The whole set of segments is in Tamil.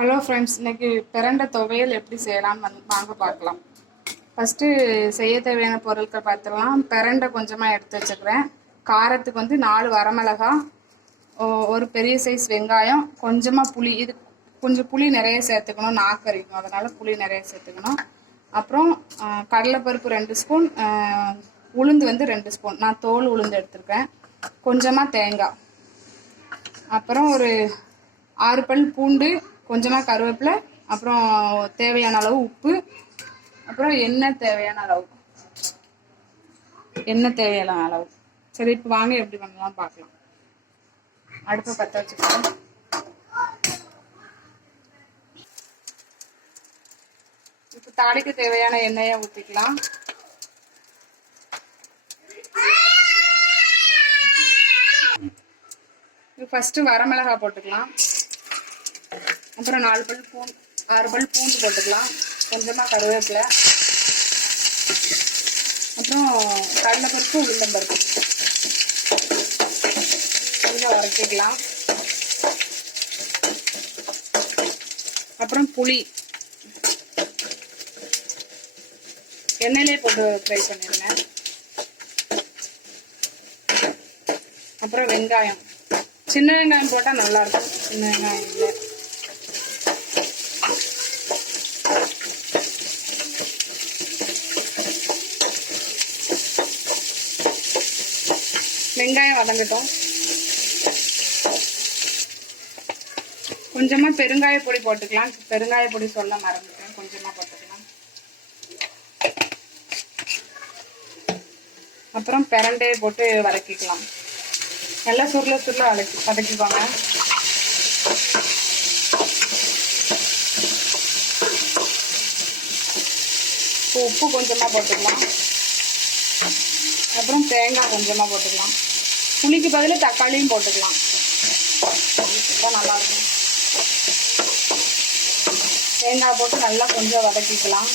ஹலோ ஃப்ரெண்ட்ஸ், இன்னைக்கு பிரண்டை துவையல் எப்படி செய்யலாம்னு வாங்க பார்க்கலாம். ஃபஸ்ட்டு செய்ய தேவையான பொருட்கள் பார்த்துக்கலாம். பிரண்டை கொஞ்சமாக எடுத்து வச்சுக்கிறேன். காரத்துக்கு 4 வரமிளகா, ஒரு பெரிய சைஸ் வெங்காயம், கொஞ்சமாக புளி. இது கொஞ்சம் புளி நிறைய சேர்த்துக்கணும், நாக்கரிக்கும், அதனால் புளி நிறைய சேர்த்துக்கணும். அப்புறம் கடலைப்பருப்பு 2 ஸ்பூன், உளுந்து 2 ஸ்பூன். நான் தோல் உளுந்து எடுத்துருக்கேன். கொஞ்சமாக தேங்காய், அப்புறம் ஒரு 6 பல் பூண்டு, கொஞ்சமாக கருவேப்பிலை, அப்புறம் தேவையான அளவு உப்பு, அப்புறம் எண்ணெய் தேவையான அளவு. சரி, இப்போ வாங்க எப்படி பண்ணலாம் பார்க்கலாம். அடுப்பை பற்ற வச்சுக்கலாம். இப்போ தாளிக்கு தேவையான எண்ணெயை ஊற்றிக்கலாம். ஃபஸ்ட்டு வரமிளகா போட்டுக்கலாம். அப்புறம் 6 பல் பூண்டு போட்டுக்கலாம். கொஞ்சமாக கருவேப்பிலை, அப்புறம் கடலைப்பருப்பு, உளுந்தம்பருப்பு கொஞ்சம் வதக்கிக்கலாம். அப்புறம் புளி எண்ணெயிலே போட்டு ஃப்ரை பண்ணிடுங்க. அப்புறம் வெங்காயம், சின்ன வெங்காயம் போட்டால் நல்லாயிருக்கும், சின்ன வெங்காயம் இல்லை. வெங்காயம் வதங்கட்டும். கொஞ்சமாக பெருங்காய பொடி போட்டுக்கலாம். பெருங்காய பொடி சொல்ல மறந்துட்டேன், கொஞ்சமாக போட்டுக்கலாம். அப்புறம் பிரண்டையை போட்டு வதக்கிக்கலாம். நல்லா சுருள வதக்கிக்கோங்க. உப்பு கொஞ்சமாக போட்டுக்கலாம். அப்புறம் தேங்காய் கொஞ்சமாக போட்டுக்கலாம். புளிக்கு பதில் தக்காளியும் போட்டுக்கலாம், நல்லாயிருக்கும். தேங்காய் போட்டு நல்லா கொஞ்சம் வதக்கிக்கலாம்.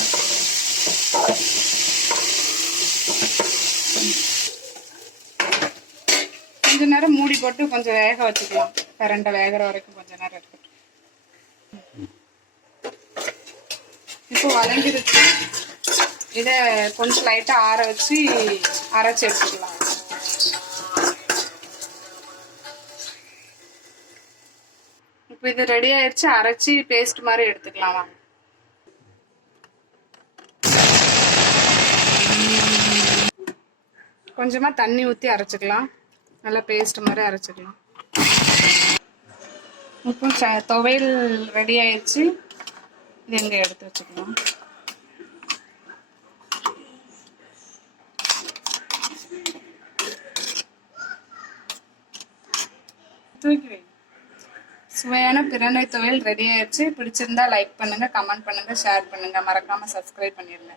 கொஞ்ச நேரம் மூடி போட்டு கொஞ்சம் வேக வச்சுக்கலாம். பிரண்டை வேகிற வரைக்கும் கொஞ்ச நேரம் இருக்கட்டும். இப்போ வதங்கிடுச்சு. இதை கொஞ்சம் லைட்டாக ஆற வச்சு அரைச்சி எடுத்துக்கலாம். இப்போ இது ரெடி ஆயிடுச்சு. அரைச்சி பேஸ்ட் மாதிரி எடுத்துக்கலாம். வாங்க. கொஞ்சமாக தண்ணி ஊற்றி அரைச்சிக்கலாம். நல்லா பேஸ்ட் மாதிரி அரைச்சிக்கலாம். இப்போ துவையல் ரெடி ஆயிடுச்சு. இது எங்கே எடுத்து வச்சுக்கலாம். சுவையான பிரண்டை துவையல் ரெடி ஆயிடுச்சு. பிடிச்சிருந்தா லைக் பண்ணுங்க, கமெண்ட் பண்ணுங்க, ஷேர் பண்ணுங்க, மறக்காம சப்ஸ்கிரைப் பண்ணிடுங்க.